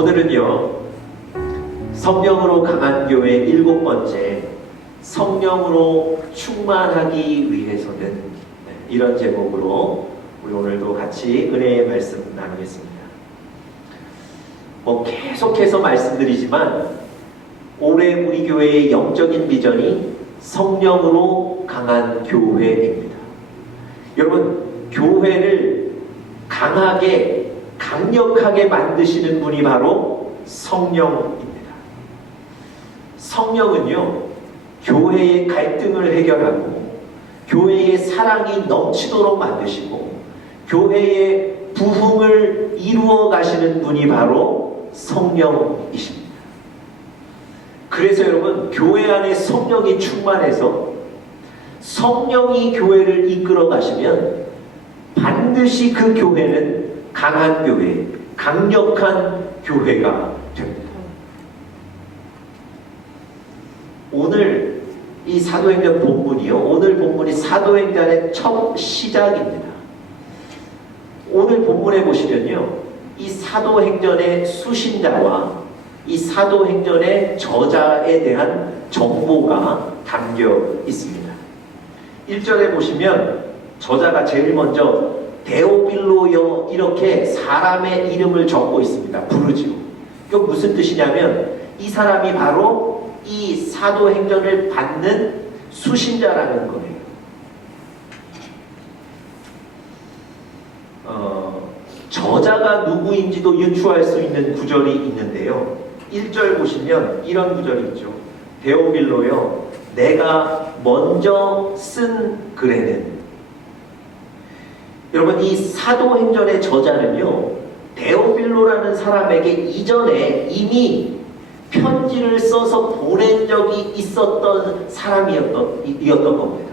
오늘은요, 성령으로 강한 교회 7번째, 성령으로 충만하기 위해서는, 이런 제목으로 우리 오늘도 같이 은혜의 말씀 나누겠습니다. 계속해서 말씀드리지만 올해 우리 교회의 영적인 비전이 성령으로 강한 교회입니다. 여러분, 교회를 강하게, 강력하게 만드시는 분이 바로 성령입니다. 성령은요, 교회의 갈등을 해결하고 교회의 사랑이 넘치도록 만드시고 교회의 부흥을 이루어 가시는 분이 바로 성령이십니다. 그래서 여러분, 교회 안에 성령이 충만해서 성령이 교회를 이끌어 가시면 반드시 그 교회는 강한 교회, 강력한 교회가 됩니다. 오늘 이 사도행전 본문이요, 오늘 본문이 사도행전의 첫 시작입니다. 오늘 본문에 보시면요, 이 사도행전의 수신자와 이 사도행전의 저자에 대한 정보가 담겨 있습니다. 1절에 보시면 저자가 제일 먼저 데오빌로여 이렇게 사람의 이름을 적고 있습니다. 부르지요. 이거 무슨 뜻이냐면 이 사람이 바로 이 사도행전을 받는 수신자라는 거예요. 저자가 누구인지도 유추할 수 있는 구절이 있는데요. 1절 보시면 이런 구절이 있죠. 데오빌로여, 내가 먼저 쓴 글에는. 여러분, 이 사도행전의 저자는요, 데오빌로라는 사람에게 이전에 이미 편지를 써서 보낸 적이 있었던 사람이었던 겁니다.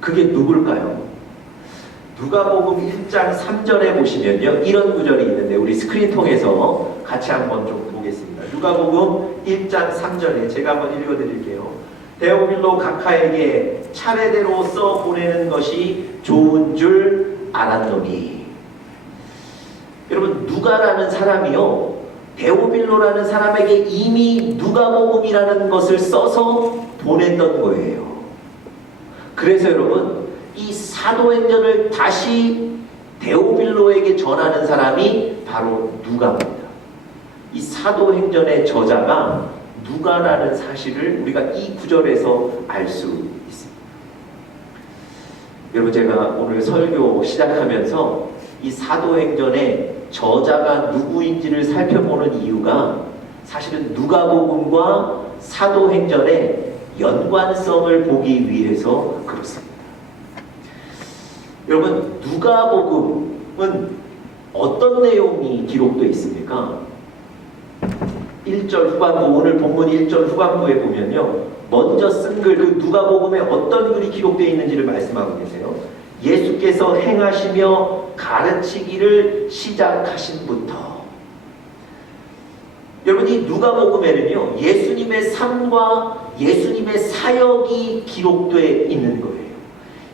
그게 누굴까요? 누가복음 1장 3절에 보시면요, 이런 구절이 있는데 우리 스크린 통해서 같이 한번 좀 보겠습니다. 누가복음 1장 3절에 제가 한번 읽어드릴게요. 데오빌로 각하에게 차례대로 써 보내는 것이 좋은 줄 알았노니. 여러분, 누가라는 사람이요, 데오빌로라는 사람에게 이미 누가복음이라는 것을 써서 보냈던 거예요. 그래서 여러분, 이 사도행전을 다시 데오빌로에게 전하는 사람이 바로 누가입니다. 이 사도행전의 저자가 누가라는 사실을 우리가 이 구절에서 알 수 있습니다. 여러분, 제가 오늘 설교 시작하면서 이 사도행전의 저자가 누구인지를 살펴보는 이유가 사실은 누가복음과 사도행전의 연관성을 보기 위해서 그렇습니다. 여러분, 누가복음은 어떤 내용이 기록되어 있습니까? 1절 후반부, 오늘 본문 1절 후반부에 보면요, 먼저 쓴 글, 그 누가복음에 어떤 글이 기록되어 있는지를 말씀하고 계세요. 예수께서 행하시며 가르치기를 시작하신부터. 여러분, 이 누가복음에는요, 예수님의 삶과 예수님의 사역이 기록되어 있는 거예요.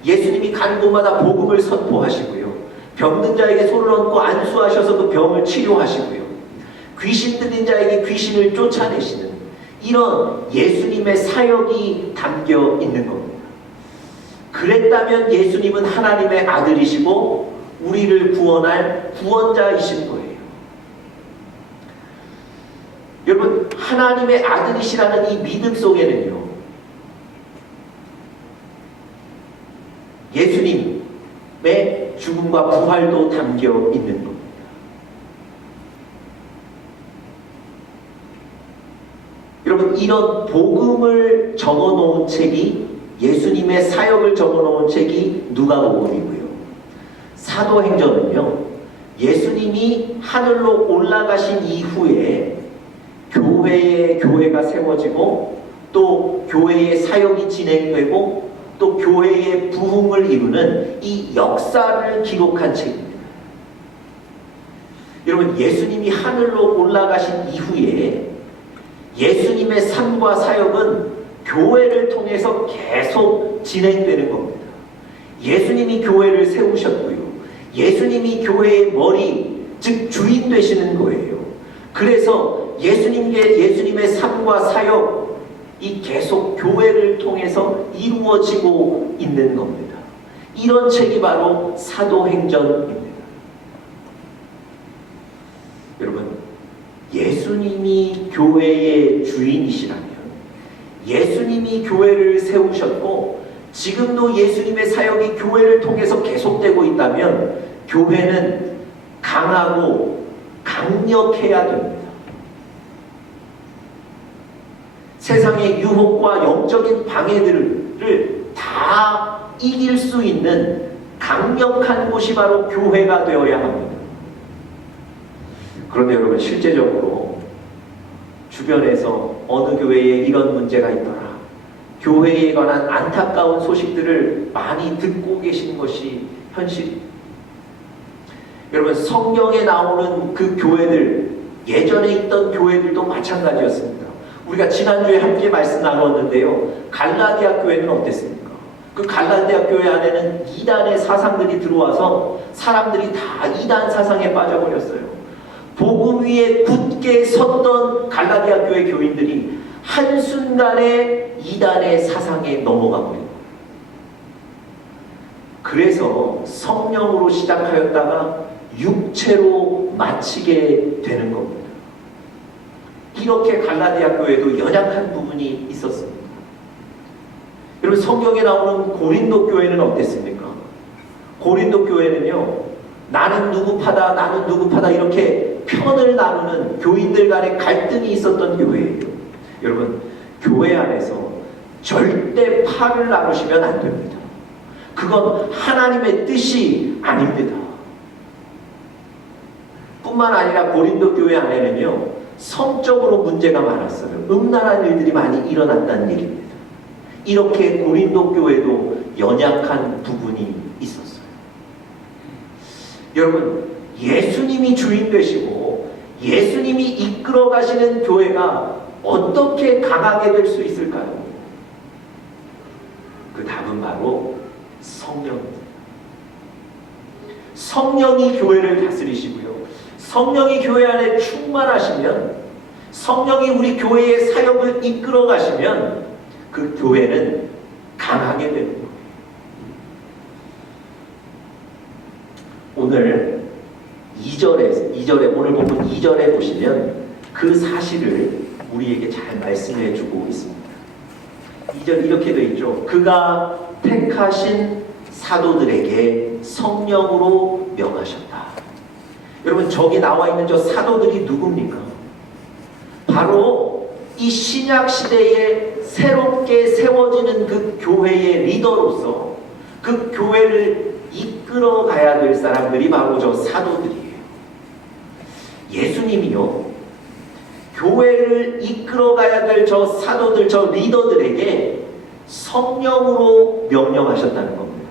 예수님이 가는 곳마다 복음을 선포하시고요, 병든 자에게 손을 얹고 안수하셔서 그 병을 치료하시고요, 귀신 들린 자에게 귀신을 쫓아내시는 이런 예수님의 사역이 담겨 있는 겁니다. 그랬다면 예수님은 하나님의 아들이시고 우리를 구원할 구원자이신 거예요. 여러분, 하나님의 아들이시라는 이 믿음 속에는요, 예수님의 죽음과 부활도 담겨 있는 겁니다. 여러분, 이런 복음을 적어놓은 책이, 예수님의 사역을 적어놓은 책이 누가복음이고요, 사도행전은요, 예수님이 하늘로 올라가신 이후에 교회가 세워지고 또 교회의 사역이 진행되고 또 교회의 부흥을 이루는 이 역사를 기록한 책입니다. 여러분, 예수님이 하늘로 올라가신 이후에 예수님의 삶과 사역은 교회를 통해서 계속 진행되는 겁니다. 예수님이 교회를 세우셨고요, 예수님이 교회의 머리, 즉 주인 되시는 거예요. 그래서 예수님의 삶과 사역이 계속 교회를 통해서 이루어지고 있는 겁니다. 이런 책이 바로 사도행전입니다. 여러분, 예수님이 교회의 주인이시라면, 예수님이 교회를 세우셨고 지금도 예수님의 사역이 교회를 통해서 계속되고 있다면 교회는 강하고 강력해야 됩니다. 세상의 유혹과 영적인 방해들을 다 이길 수 있는 강력한 곳이 바로 교회가 되어야 합니다. 그런데 여러분, 실제적으로 주변에서 어느 교회에 이런 문제가 있더라, 교회에 관한 안타까운 소식들을 많이 듣고 계신 것이 현실입니다. 여러분, 성경에 나오는 그 교회들, 예전에 있던 교회들도 마찬가지였습니다. 우리가 지난주에 함께 말씀 나눴는데요, 갈라디아 교회는 어땠습니까? 그 갈라디아 교회 안에는 이단의 사상들이 들어와서 사람들이 다 이단 사상에 빠져버렸어요. 복음 위에 굳게 섰던 갈라디아 교회 교인들이 한순간에 이단의 사상에 넘어가 버립니다. 그래서 성령으로 시작하였다가 육체로 마치게 되는 겁니다. 이렇게 갈라디아 교회도 연약한 부분이 있었습니다. 여러분, 성경에 나오는 고린도 교회는 어땠습니까? 고린도 교회는요, 나는 누구 파다, 나는 누구 파다, 이렇게 편을 나누는 교인들 간의 갈등이 있었던 교회예요. 여러분, 교회 안에서 절대 파를 나누시면 안 됩니다. 그건 하나님의 뜻이 아닙니다. 뿐만 아니라 고린도 교회 안에는요, 성적으로 문제가 많았어요. 음란한 일들이 많이 일어났다는 얘기입니다. 이렇게 고린도 교회도 연약한 부분이 있었어요. 여러분, 예수님이 주인 되시고 예수님이 이끌어 가시는 교회가 어떻게 강하게 될 수 있을까요? 그 답은 바로 성령입니다. 성령이 교회를 다스리시고요, 성령이 교회 안에 충만하시면, 성령이 우리 교회의 사역을 이끌어 가시면 그 교회는 강하게 되는 거예요. 오늘 2절에 오늘 본문 2절에 보시면 그 사실을 우리에게 잘 말씀해 주고 있습니다. 2절 이렇게 되어 있죠. 그가 택하신 사도들에게 성령으로 명하셨다. 여러분, 저기 나와 있는 저 사도들이 누굽니까? 바로 이 신약 시대에 새롭게 세워지는 그 교회의 리더로서 그 교회를 이끌어 가야 될 사람들이 바로 저 사도들이에요. 예수님이요, 교회를 이끌어 가야 될 저 사도들, 저 리더들에게 성령으로 명령하셨다는 겁니다.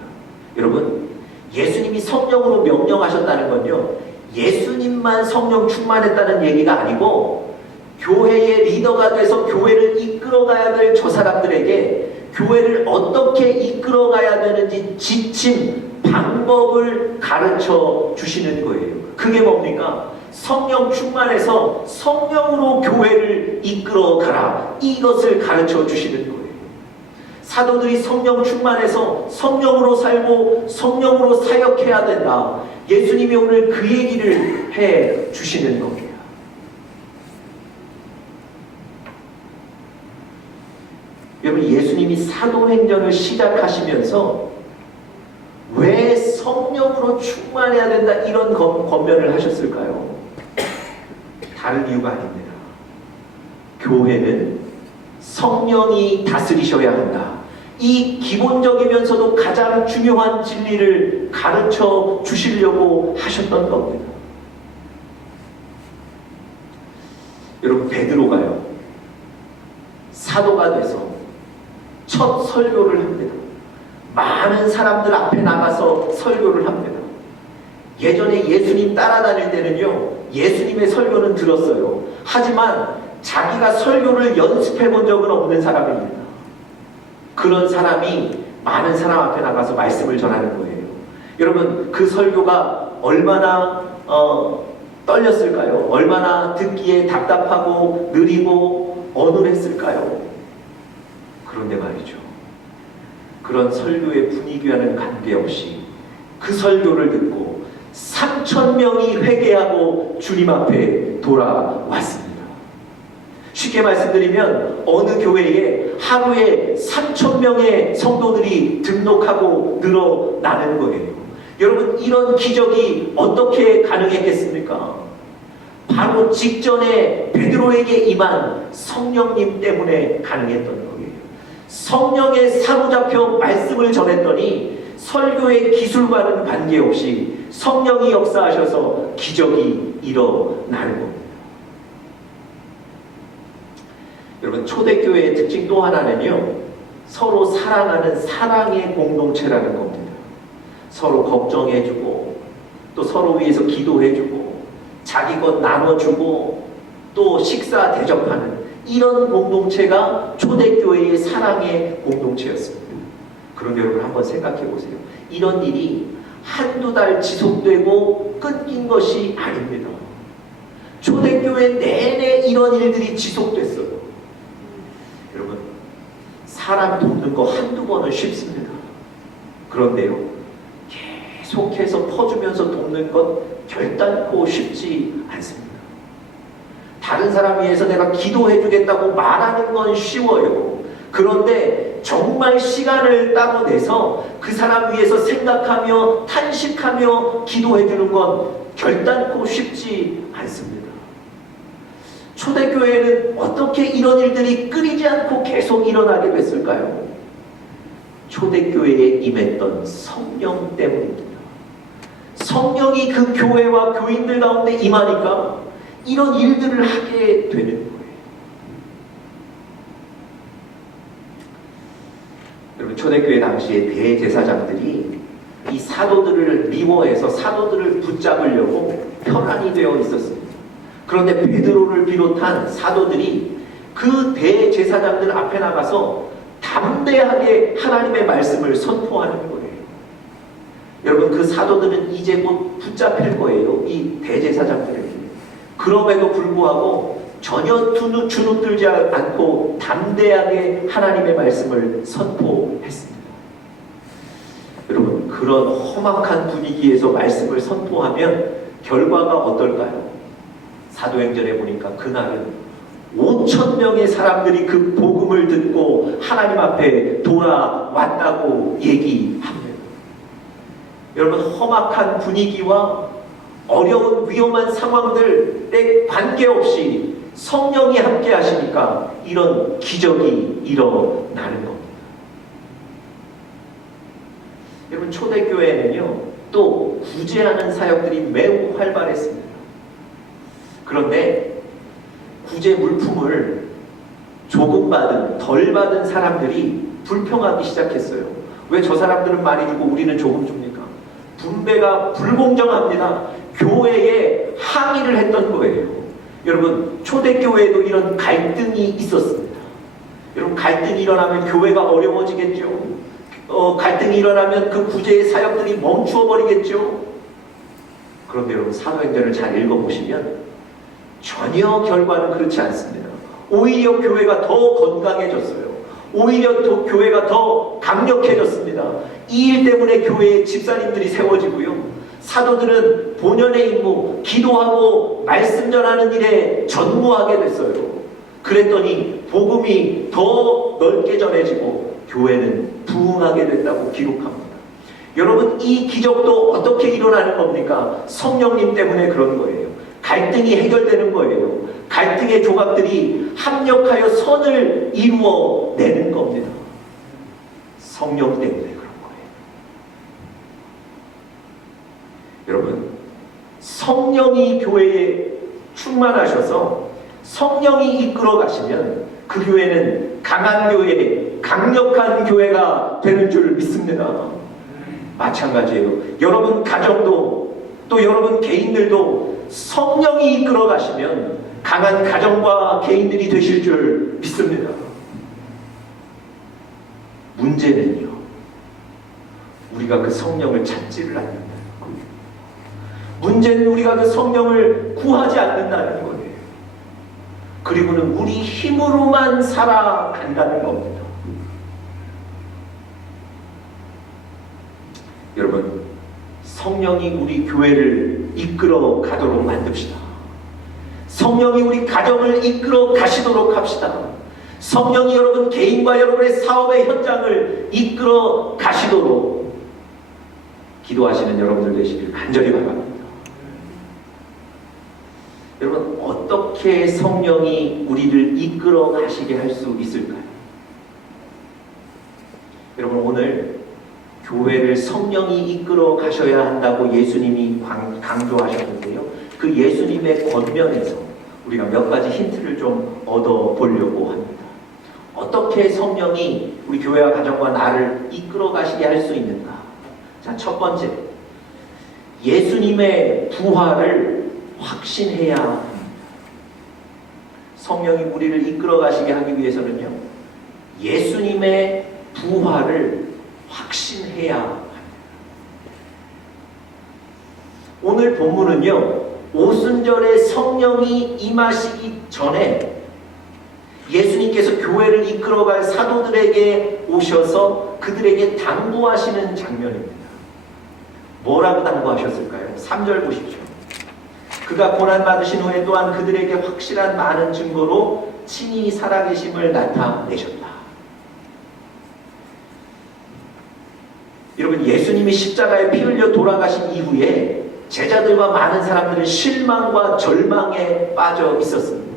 여러분, 예수님이 성령으로 명령하셨다는 건요, 예수님만 성령 충만했다는 얘기가 아니고 교회의 리더가 돼서 교회를 이끌어 가야 될 저 사람들에게 교회를 어떻게 이끌어 가야 되는지 지침, 방법을 가르쳐 주시는 거예요. 그게 뭡니까? 성령 충만해서 성령으로 교회를 이끌어 가라, 이것을 가르쳐 주시는 거예요. 사도들이 성령 충만해서 성령으로 살고 성령으로 사역해야 된다. 예수님이 오늘 그 얘기를 해 주시는 겁니다. 여러분, 예수님이 사도행전을 시작하시면서 왜 성령으로 충만해야 된다 이런 권면을 하셨을까요? 다른 이유가 아닙니다. 교회는 성령이 다스리셔야 한다. 이 기본적이면서도 가장 중요한 진리를 가르쳐 주시려고 하셨던 겁니다. 여러분, 베드로가요, 사도가 돼서 첫 설교를 합니다. 많은 사람들 앞에 나가서 설교를 합니다. 예전에 예수님 따라다닐 때는요, 예수님의 설교는 들었어요. 하지만 자기가 설교를 연습해 본 적은 없는 사람입니다. 그런 사람이 많은 사람 앞에 나가서 말씀을 전하는 거예요. 여러분, 그 설교가 얼마나 떨렸을까요? 얼마나 듣기에 답답하고 느리고 어눌했을까요? 그런데 말이죠. 그런 설교의 분위기와는 관계없이 그 설교를 듣고 3,000명이 회개하고 주님 앞에 돌아왔습니다. 쉽게 말씀드리면 어느 교회에 하루에 3,000명의 성도들이 등록하고 늘어나는 거예요. 여러분, 이런 기적이 어떻게 가능했겠습니까? 바로 직전에 베드로에게 임한 성령님 때문에 가능했던 거예요. 성령에 사로잡혀 말씀을 전했더니 설교의 기술과는 관계없이 성령이 역사하셔서 기적이 일어나는 겁니다. 여러분, 초대교회의 특징 또 하나는요, 서로 사랑하는 사랑의 공동체라는 겁니다. 서로 걱정해주고 또 서로 위해서 기도해주고 자기 것 나눠주고 또 식사 대접하는 이런 공동체가 초대교회의 사랑의 공동체였습니다. 그런데 여러분 한번 생각해 보세요. 이런 일이 한두 달 지속되고 끊긴 것이 아닙니다. 초대교회 내내 이런 일들이 지속됐어요. 여러분, 사람 돕는 거 한두 번은 쉽습니다. 그런데요, 계속해서 퍼주면서 돕는 것 결단코 쉽지 않습니다. 다른 사람 위해서 내가 기도해 주겠다고 말하는 건 쉬워요. 그런데 정말 시간을 따로 내서 그 사람 위해서 생각하며 탄식하며 기도해 주는 건 결단코 쉽지 않습니다. 초대교회는 어떻게 이런 일들이 끊이지 않고 계속 일어나게 됐을까요? 초대교회에 임했던 성령 때문입니다. 성령이 그 교회와 교인들 가운데 임하니까 이런 일들을 하게 되는 거예요. 여러분, 초대교회 당시에 대제사장들이 이 사도들을 미워해서 사도들을 붙잡으려고 혈안이 되어 있었습니다. 그런데 베드로를 비롯한 사도들이 그 대제사장들 앞에 나가서 담대하게 하나님의 말씀을 선포하는 거예요. 여러분, 그 사도들은 이제 곧 붙잡힐 거예요. 이 대제사장들에게. 그럼에도 불구하고 전혀 주눅들지 않고 담대하게 하나님의 말씀을 선포했습니다. 여러분, 그런 험악한 분위기에서 말씀을 선포하면 결과가 어떨까요? 사도행전에 보니까 그날은 5,000명의 사람들이 그 복음을 듣고 하나님 앞에 돌아왔다고 얘기합니다. 여러분, 험악한 분위기와 어려운 위험한 상황들에 관계없이 성령이 함께 하시니까 이런 기적이 일어나는 겁니다. 여러분, 초대교회는요, 또 구제하는 사역들이 매우 활발했습니다. 그런데 구제 물품을 조금 받은, 덜 받은 사람들이 불평하기 시작했어요. 왜 저 사람들은 많이 주고 우리는 조금 줍니까? 분배가 불공정합니다. 교회에 항의를 했던 거예요. 여러분, 초대교회에도 이런 갈등이 있었습니다. 여러분, 갈등이 일어나면 교회가 어려워지겠죠. 갈등이 일어나면 그 구제의 사역들이 멈추어 버리겠죠. 그런데 여러분, 사도행전을 잘 읽어보시면 전혀 결과는 그렇지 않습니다. 오히려 교회가 더 건강해졌어요. 오히려 교회가 더 강력해졌습니다. 이 일 때문에 교회에 집사님들이 세워지고요. 사도들은 본연의 임무, 기도하고 말씀 전하는 일에 전무하게 됐어요. 그랬더니 복음이 더 넓게 전해지고 교회는 부흥하게 됐다고 기록합니다. 여러분, 이 기적도 어떻게 일어나는 겁니까? 성령님 때문에 그런 거예요. 갈등이 해결되는 거예요. 갈등의 조각들이 합력하여 선을 이루어내는 겁니다. 성령 때문에 그런 거예요. 여러분, 성령이 교회에 충만하셔서 성령이 이끌어 가시면 그 교회는 강한 교회, 강력한 교회가 되는 줄 믿습니다. 마찬가지예요. 여러분 가정도 또 여러분 개인들도 성령이 이끌어 가시면 강한 가정과 개인들이 되실 줄 믿습니다. 문제는요, 우리가 그 성령을 찾지를 않는다는 거예요. 문제는 우리가 그 성령을 구하지 않는다는 거예요. 그리고는 우리 힘으로만 살아간다는 겁니다. 여러분, 성령이 우리 교회를 이끌어 가도록 만듭시다. 성령이 우리 가정을 이끌어 가시도록 합시다. 성령이 여러분 개인과 여러분의 사업의 현장을 이끌어 가시도록 기도하시는 여러분들 되시길 간절히 바랍니다. 여러분, 어떻게 성령이 우리를 이끌어 가시게 할 수 있을까요? 여러분, 오늘 교회를 성령이 이끌어 가셔야 한다고 예수님이 강조하셨는데요. 그 예수님의 권면에서 우리가 몇 가지 힌트를 좀 얻어보려고 합니다. 어떻게 성령이 우리 교회와 가정과 나를 이끌어 가시게 할 수 있는가? 자, 첫 번째, 예수님의 부활을 확신해야 합니다. 성령이 우리를 이끌어 가시게 하기 위해서는요, 예수님의 부활을 확신해야 합니다. 오늘 본문은요, 오순절에 성령이 임하시기 전에 예수님께서 교회를 이끌어갈 사도들에게 오셔서 그들에게 당부하시는 장면입니다. 뭐라고 당부하셨을까요? 3절 보십시오. 그가 고난받으신 후에 또한 그들에게 확실한 많은 증거로 친히 살아계심을 나타내셨다. 여러분, 예수님이 십자가에 피 흘려 돌아가신 이후에 제자들과 많은 사람들은 실망과 절망에 빠져 있었습니다.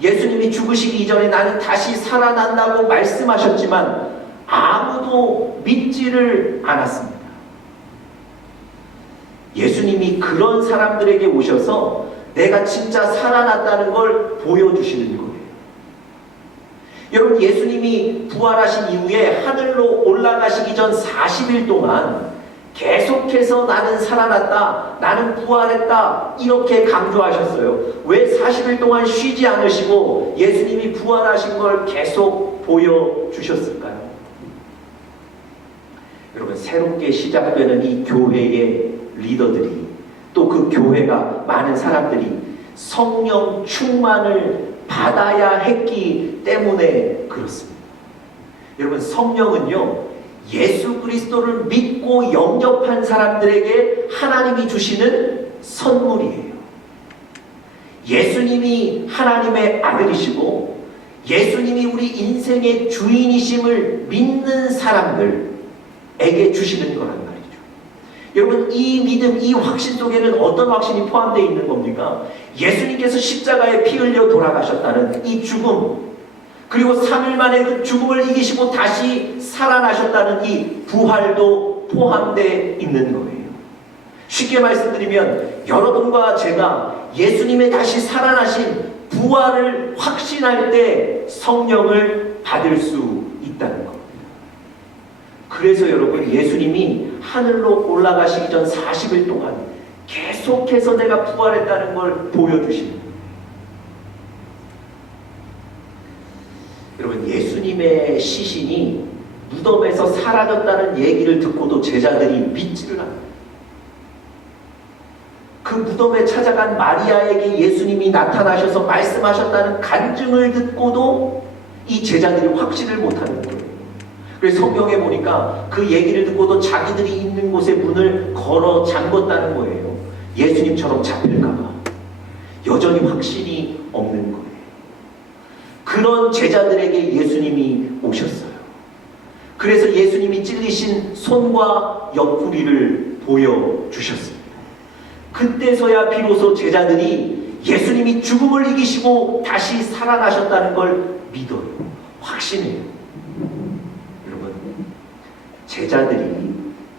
예수님이 죽으시기 이전에 나는 다시 살아난다고 말씀하셨지만 아무도 믿지를 않았습니다. 예수님이 그런 사람들에게 오셔서 내가 진짜 살아났다는 걸 보여주시는 거예요. 여러분, 예수님이 부활하신 이후에 하늘로 올라가시기 전 40일 동안 계속해서 나는 살아났다, 나는 부활했다, 이렇게 강조하셨어요. 왜 40일 동안 쉬지 않으시고 예수님이 부활하신 걸 계속 보여주셨을까요? 여러분, 새롭게 시작되는 이 교회의 리더들이, 또 그 교회가 많은 사람들이 성령 충만을 받아야 했기 때문에 그렇습니다. 여러분, 성령은요, 예수 그리스도를 믿고 영접한 사람들에게 하나님이 주시는 선물이에요. 예수님이 하나님의 아들이시고 예수님이 우리 인생의 주인이심을 믿는 사람들에게 주시는 거란 말이죠. 여러분, 이 믿음, 이 확신 속에는 어떤 확신이 포함되어 있는 겁니까? 예수님께서 십자가에 피 흘려 돌아가셨다는 이 죽음, 그리고 3일 만에 그 죽음을 이기시고 다시 살아나셨다는 이 부활도 포함되어 있는 거예요. 쉽게 말씀드리면 여러분과 제가 예수님의 다시 살아나신 부활을 확신할 때 성령을 받을 수 있다는 겁니다. 그래서 여러분, 예수님이 하늘로 올라가시기 전 40일 동안 계속해서 내가 부활했다는 걸 보여주시는 거예요. 여러분, 예수님의 시신이 무덤에서 사라졌다는 얘기를 듣고도 제자들이 믿지를 않아요. 그 무덤에 찾아간 마리아에게 예수님이 나타나셔서 말씀하셨다는 간증을 듣고도 이 제자들이 확신을 못하는 거예요. 그래서 성경에 보니까 그 얘기를 듣고도 자기들이 있는 곳에 문을 걸어 잠궜다는 거예요. 예수님처럼 잡힐까봐. 여전히 확신이 없는 거예요. 그런 제자들에게 예수님이 오셨어요. 그래서 예수님이 찔리신 손과 옆구리를 보여주셨습니다. 그때서야 비로소 제자들이 예수님이 죽음을 이기시고 다시 살아나셨다는 걸 믿어요. 확신해요. 여러분, 제자들이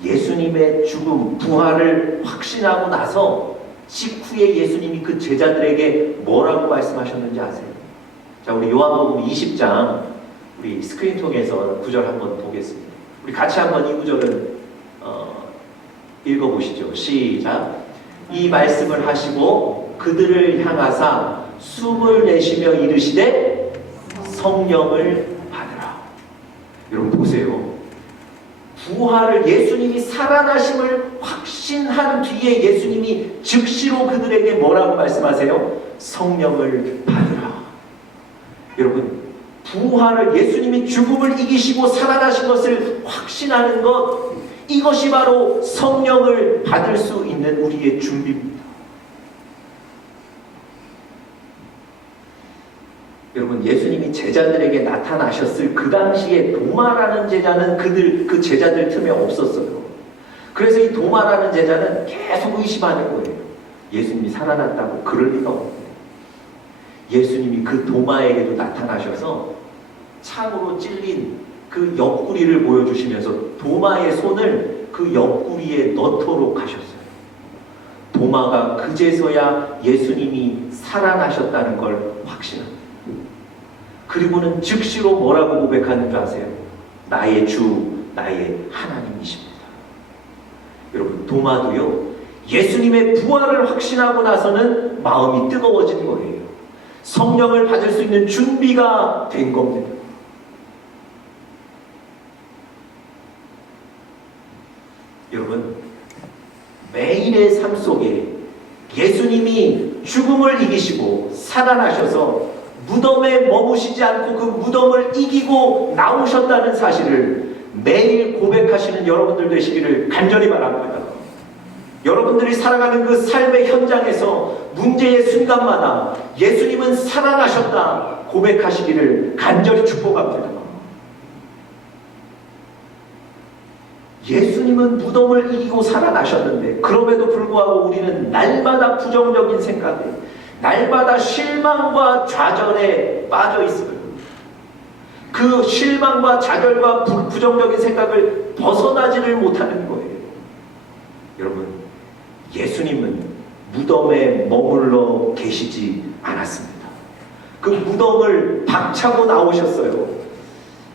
예수님의 죽음, 부활을 확신하고 나서 직후에 예수님이 그 제자들에게 뭐라고 말씀하셨는지 아세요? 자, 우리 요한복음 20장 우리 스크린 통해서 구절 한번 보겠습니다. 우리 같이 한번 이 구절을 읽어보시죠. 시작. 이 말씀을 하시고 그들을 향하사 숨을 내쉬며 이르시되 성령을 받으라. 여러분 보세요. 부활을, 예수님이 살아나심을 확신 확신한 뒤에 예수님이 즉시로 그들에게 뭐라고 말씀하세요? 성령을 받으라. 여러분, 부활을, 예수님이 죽음을 이기시고 살아나신 것을 확신하는 것, 이것이 바로 성령을 받을 수 있는 우리의 준비입니다. 여러분, 예수님이 제자들에게 나타나셨을 그 당시에 도마라는 제자는 그 제자들 틈에 없었어요. 그래서 이 도마라는 제자는 계속 의심하는 거예요. 예수님이 살아났다고 그럴 리가 없는데. 예수님이 그 도마에게도 나타나셔서 창으로 찔린 그 옆구리를 보여주시면서 도마의 손을 그 옆구리에 넣도록 하셨어요. 도마가 그제서야 예수님이 살아나셨다는 걸 확신합니다. 그리고는 즉시로 뭐라고 고백하는 줄 아세요? 나의 주, 나의 하나님이십니다. 여러분, 도마도요, 예수님의 부활을 확신하고 나서는 마음이 뜨거워진 거예요. 성령을 받을 수 있는 준비가 된 겁니다. 여러분, 매일의 삶 속에 예수님이 죽음을 이기시고 살아나셔서 무덤에 머무시지 않고 그 무덤을 이기고 나오셨다는 사실을 매일 고백하시는 여러분들 되시기를 간절히 바랍니다. 여러분들이 살아가는 그 삶의 현장에서 문제의 순간마다 예수님은 살아나셨다 고백하시기를 간절히 축복합니다. 예수님은 무덤을 이기고 살아나셨는데 그럼에도 불구하고 우리는 날마다 부정적인 생각에, 날마다 실망과 좌절에 빠져 있어요. 그 실망과 좌절과 부정적인 생각을 벗어나지를 못하는 거예요. 여러분, 예수님은 무덤에 머물러 계시지 않았습니다. 그 무덤을 박차고 나오셨어요.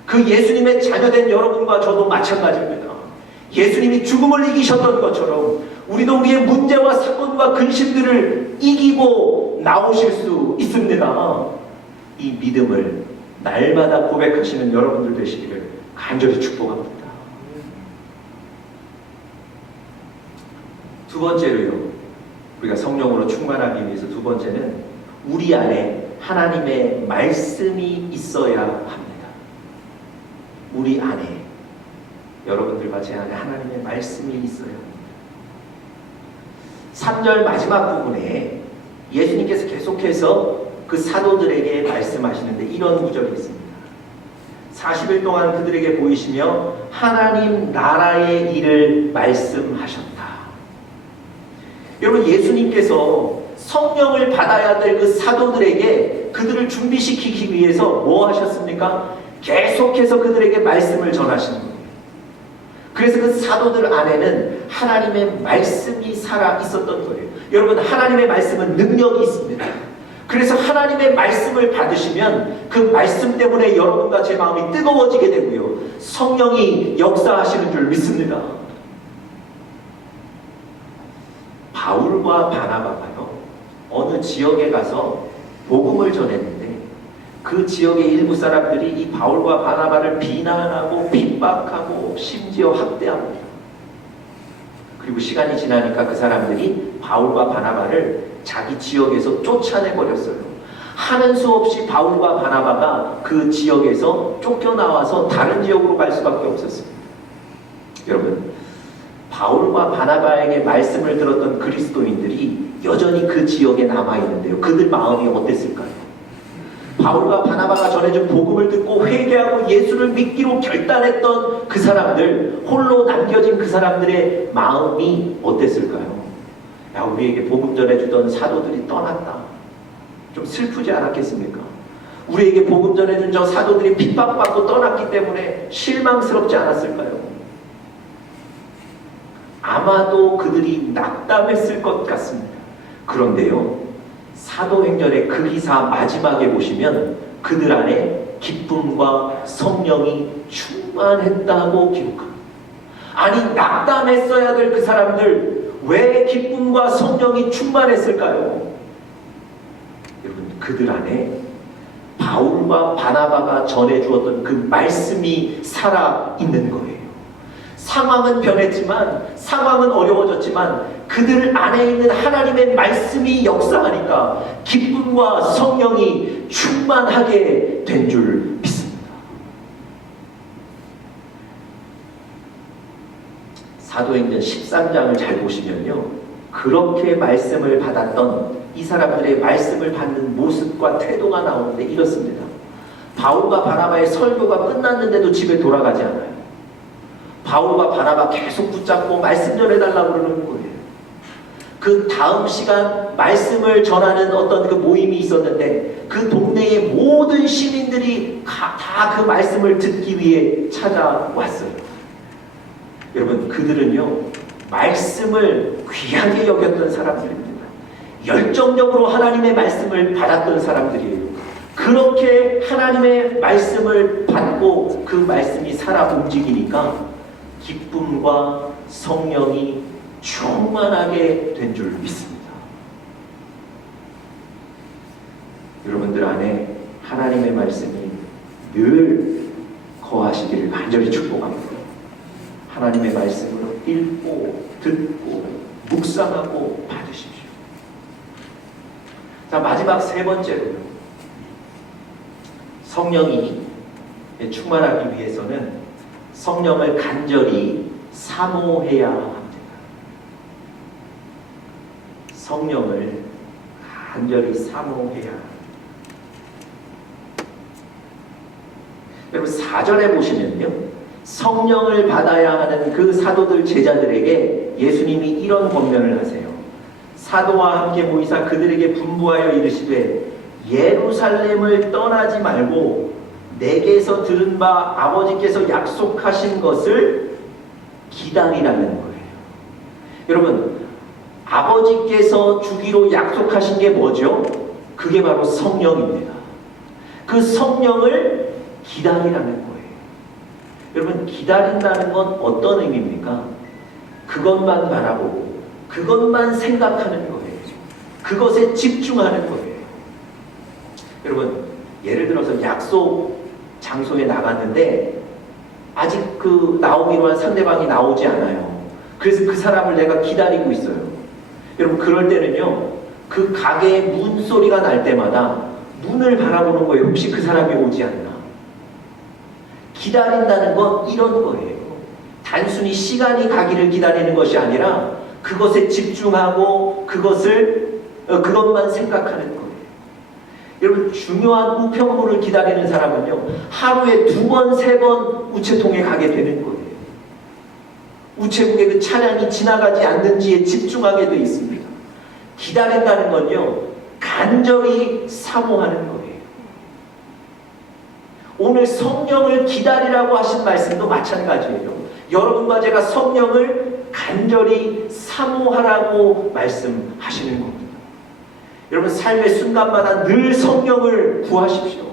그 예수님의 자녀된 여러분과 저도 마찬가지입니다. 예수님이 죽음을 이기셨던 것처럼 우리도 우리의 문제와 사건과 근심들을 이기고 나오실 수 있습니다. 이 믿음을 날마다 고백하시는 여러분들 되시기를 간절히 축복합니다. 두 번째로요, 우리가 성령으로 충만하기 위해서 두 번째는 우리 안에 하나님의 말씀이 있어야 합니다. 우리 안에, 여러분들과 제 안에 하나님의 말씀이 있어야 합니다. 3절 마지막 부분에 예수님께서 계속해서 그 사도들에게 말씀하시는데 이런 구절이 있습니다. 40일 동안 그들에게 보이시며 하나님 나라의 일을 말씀하셨다. 여러분, 예수님께서 성령을 받아야 될 그 사도들에게 그들을 준비시키기 위해서 뭐 하셨습니까? 계속해서 그들에게 말씀을 전하시는 거예요. 그래서 그 사도들 안에는 하나님의 말씀이 살아 있었던 거예요. 여러분, 하나님의 말씀은 능력이 있습니다. 그래서 하나님의 말씀을 받으시면 그 말씀 때문에 여러분과 제 마음이 뜨거워지게 되고요, 성령이 역사하시는 줄 믿습니다. 바울과 바나바가요, 어느 지역에 가서 복음을 전했는데 그 지역의 일부 사람들이 이 바울과 바나바를 비난하고 핍박하고 심지어 학대합니다. 그리고 시간이 지나니까 그 사람들이 바울과 바나바를 자기 지역에서 쫓아내버렸어요. 하는 수 없이 바울과 바나바가 그 지역에서 쫓겨나와서 다른 지역으로 갈 수밖에 없었습니다. 여러분, 바울과 바나바에게 말씀을 들었던 그리스도인들이 여전히 그 지역에 남아있는데요, 그들 마음이 어땠을까요? 바울과 바나바가 전해준 복음을 듣고 회개하고 예수를 믿기로 결단했던 그 사람들, 홀로 남겨진 그 사람들의 마음이 어땠을까요? 야, 우리에게 복음 전해주던 사도들이 떠났다. 좀 슬프지 않았겠습니까? 우리에게 복음 전해준 저 사도들이 핍박받고 떠났기 때문에 실망스럽지 않았을까요? 아마도 그들이 낙담했을 것 같습니다. 그런데요, 사도행전의 그 기사 마지막에 보시면 그들 안에 기쁨과 성령이 충만했다고 기록합니다. 아니, 낙담했어야 될 그 사람들 왜 기쁨과 성령이 충만했을까요? 여러분, 그들 안에 바울과 바나바가 전해주었던 그 말씀이 살아있는 거예요. 상황은 변했지만, 상황은 어려워졌지만 그들 안에 있는 하나님의 말씀이 역사하니까 기쁨과 성령이 충만하게 된 줄 믿습니다. 사도행전 13장을 잘 보시면요, 그렇게 말씀을 받았던 이 사람들의 말씀을 받는 모습과 태도가 나오는데 이렇습니다. 바울과 바나바의 설교가 끝났는데도 집에 돌아가지 않아요. 바울과 바나바 계속 붙잡고 말씀 전해달라고 그러는 거예요. 그 다음 시간 말씀을 전하는 어떤 그 모임이 있었는데 그 동네의 모든 시민들이 다 그 말씀을 듣기 위해 찾아왔어요. 여러분, 그들은요, 말씀을 귀하게 여겼던 사람들입니다. 열정적으로 하나님의 말씀을 받았던 사람들이에요. 그렇게 하나님의 말씀을 받고 그 말씀이 살아 움직이니까 기쁨과 성령이 충만하게 된 줄 믿습니다. 여러분들 안에 하나님의 말씀이 늘 거하시기를 간절히 축복합니다. 하나님의 말씀으로 읽고 듣고 묵상하고 받으십시오. 자, 마지막 세 번째로요, 성령이 충만하기 위해서는 성령을 간절히 사모해야 합니다. 성령을 간절히 사모해야 합니다. 여러분, 4절에 보시면요, 성령을 받아야 하는 그 사도들 제자들에게 예수님이 이런 권면을 하세요. 사도와 함께 모이사 그들에게 분부하여 이르시되 예루살렘을 떠나지 말고 내게서 들은 바 아버지께서 약속하신 것을 기다리라는 거예요. 여러분, 아버지께서 주기로 약속하신 게 뭐죠? 그게 바로 성령입니다. 그 성령을 기다리라는 거예요. 여러분, 기다린다는 건 어떤 의미입니까? 그것만 바라보고 그것만 생각하는 거예요. 그것에 집중하는 거예요. 여러분, 예를 들어서 약속 장소에 나갔는데 아직 그 나오기로 한 상대방이 나오지 않아요. 그래서 그 사람을 내가 기다리고 있어요. 여러분, 그럴 때는요, 그 가게의 문 소리가 날 때마다 문을 바라보는 거예요. 혹시 그 사람이 오지 않나. 기다린다는 건 이런 거예요. 단순히 시간이 가기를 기다리는 것이 아니라 그것에 집중하고 그것만 생각하는 거예요. 여러분, 중요한 우편물을 기다리는 사람은요, 하루에 2번, 3번 우체통에 가게 되는 거예요. 우체국에 그 차량이 지나가지 않는지에 집중하게 되어 있습니다. 기다린다는 건요, 간절히 사모하는 거예요. 오늘 성령을 기다리라고 하신 말씀도 마찬가지예요. 여러분과 제가 성령을 간절히 사모하라고 말씀하시는 겁니다. 여러분, 삶의 순간마다 늘 성령을 구하십시오.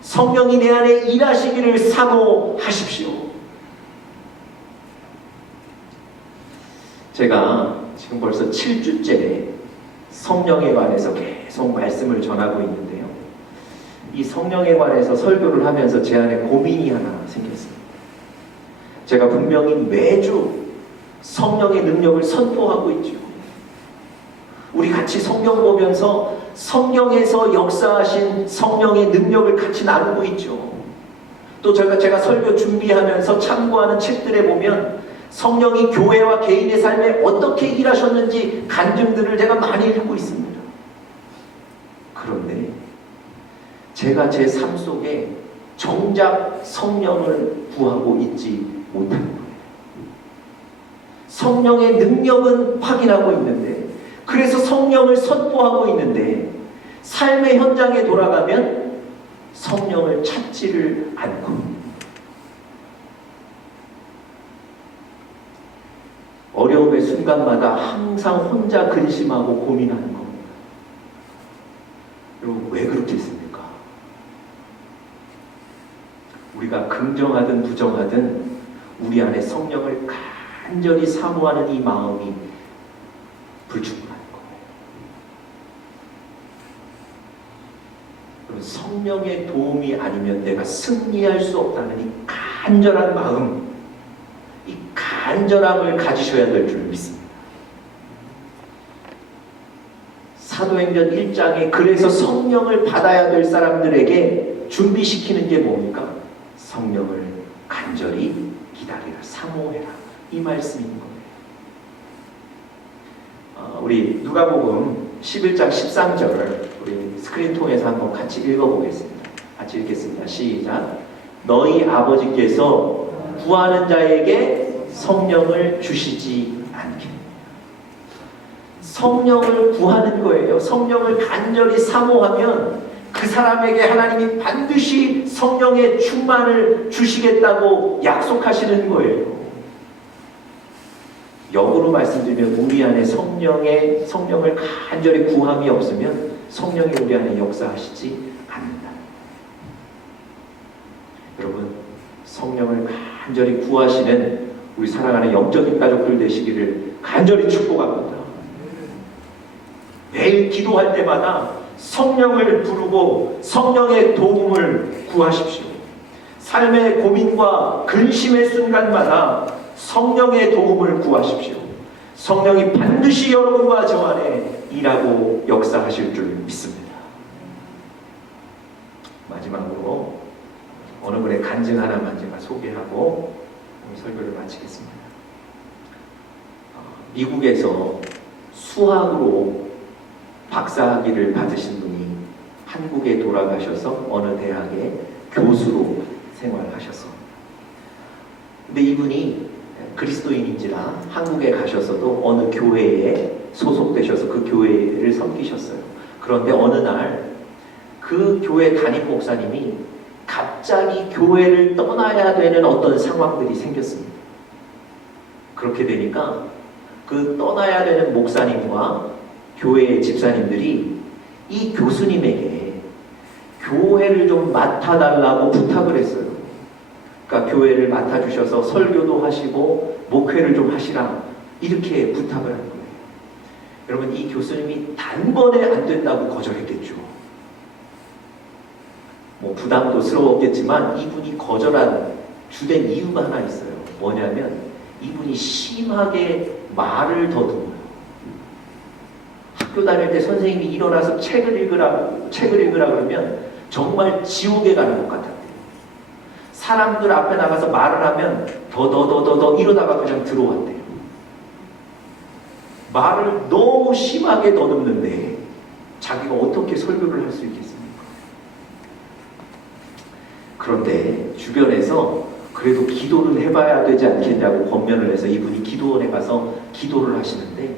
성령이 내 안에 일하시기를 사모하십시오. 제가 지금 벌써 7주째 성령에 관해서 계속 말씀을 전하고 있는데요, 이 성령에 관해서 설교를 하면서 제 안에 고민이 하나 생겼습니다. 제가 분명히 매주 성령의 능력을 선포하고 있죠. 우리 같이 성경 보면서 성령에서 역사하신 성령의 능력을 같이 나누고 있죠. 또 제가 설교 준비하면서 참고하는 책들에 보면 성령이 교회와 개인의 삶에 어떻게 일하셨는지 간증들을 제가 많이 읽고 있습니다. 그런데 제가 제 삶 속에 정작 성령을 구하고 있지 못한 거예요. 성령의 능력은 확인하고 있는데, 그래서 성령을 선포하고 있는데, 삶의 현장에 돌아가면 성령을 찾지를 않고, 어려움의 순간마다 항상 혼자 근심하고 고민하는 겁니다. 여러분, 왜 그렇게 했습니까? 우리가 긍정하든 부정하든 우리 안에 성령을 간절히 사모하는 이 마음이 불충분한 거예요. 여러분, 성령의 도움이 아니면 내가 승리할 수 없다는 이 간절한 마음, 이 간절함을 가지셔야 될 줄 믿습니다. 사도행전 1장에 그래서 성령을 받아야 될 사람들에게 준비시키는 게 뭡니까? 성령을 간절히 기다리라, 사모해라, 이 말씀인 거예요. 우리 누가복음 11장 13절을 우리 스크린 통해서 한번 같이 읽어보겠습니다. 같이 읽겠습니다. 시작. 너희 아버지께서 구하는 자에게 성령을 주시지 않겠느냐. 성령을 구하는 거예요. 성령을 간절히 사모하면 그 사람에게 하나님이 반드시 성령의 충만을 주시겠다고 약속하시는 거예요. 역으로 말씀드리면 우리 안에 성령을 간절히 구함이 없으면 성령이 우리 안에 역사하시지 않는다. 여러분, 성령을 간절히 구하시는 우리 사랑하는 영적인 가족들 되시기를 간절히 축복합니다. 매일 기도할 때마다 성령을 부르고 성령의 도움을 구하십시오. 삶의 고민과 근심의 순간마다 성령의 도움을 구하십시오. 성령이 반드시 여러분과 저 안에 일하고 역사하실 줄 믿습니다. 마지막으로 어느 분의 간증 하나만 제가 소개하고 오늘 설교를 마치겠습니다. 미국에서 수학으로 박사학위를 받으신 분이 한국에 돌아가셔서 어느 대학의 교수로 생활하셨습니다. 근데 이분이 그리스도인인지라 한국에 가셔서도 어느 교회에 소속되셔서 그 교회를 섬기셨어요. 그런데 어느 날 그 교회 담임 목사님이 갑자기 교회를 떠나야 되는 어떤 상황들이 생겼습니다. 그렇게 되니까 그 떠나야 되는 목사님과 교회의 집사님들이 이 교수님에게 교회를 좀 맡아달라고 부탁을 했어요. 그러니까 교회를 맡아주셔서 설교도 하시고 목회를 좀 하시라, 이렇게 부탁을 한 거예요. 여러분, 이 교수님이 단번에 안 된다고 거절했겠죠. 뭐 부담도스러웠겠지만 이분이 거절한 주된 이유가 하나 있어요. 뭐냐면 이분이 심하게 말을 더듬어요. 학교 다닐 때 선생님이 일어나서 책을 읽으라 그러면 정말 지옥에 가는 것 같았대요. 사람들 앞에 나가서 말을 하면 더 이러다가 그냥 들어왔대요. 말을 너무 심하게 더듬는데 자기가 어떻게 설교를 할 수 있겠습니까? 그런데 주변에서 그래도 기도는 해봐야 되지 않겠냐고 권면을 해서 이분이 기도원에 가서 기도를 하시는데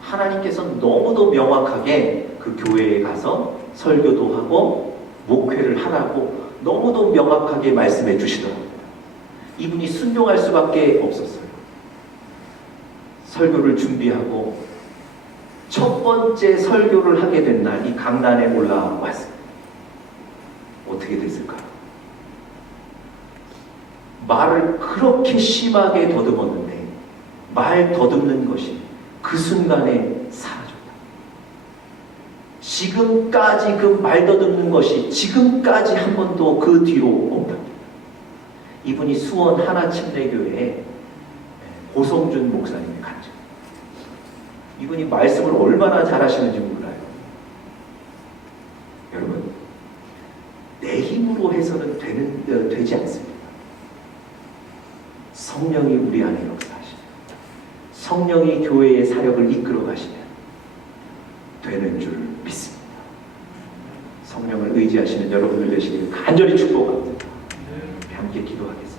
하나님께서 너무도 명확하게 그 교회에 가서 설교도 하고 목회를 하라고 너무도 명확하게 말씀해 주시더랍니다. 이분이 순종할 수밖에 없었어요. 설교를 준비하고 첫 번째 설교를 하게 된 날 이 강단에 올라왔습니다. 어떻게 됐을까요? 말을 그렇게 심하게 더듬었는데 말 더듬는 것이 그 순간에 사라졌다. 지금까지 그 말 더듬는 것이 지금까지 한 번도 그 뒤로 없다. 이분이 수원 하나침례교회에 고성준 목사님이 간증. 이분이 말씀을 얼마나 잘하시는지 몰라요. 여러분, 내 힘으로 해서는 되지 않습니다. 성령이 우리 안에 역사하시면, 성령이 교회의 사역을 이끌어 가시면 되는 줄 믿습니다. 성령을 의지하시는 여러분들 되시기를 간절히 축복합니다. 함께 기도하겠습니다.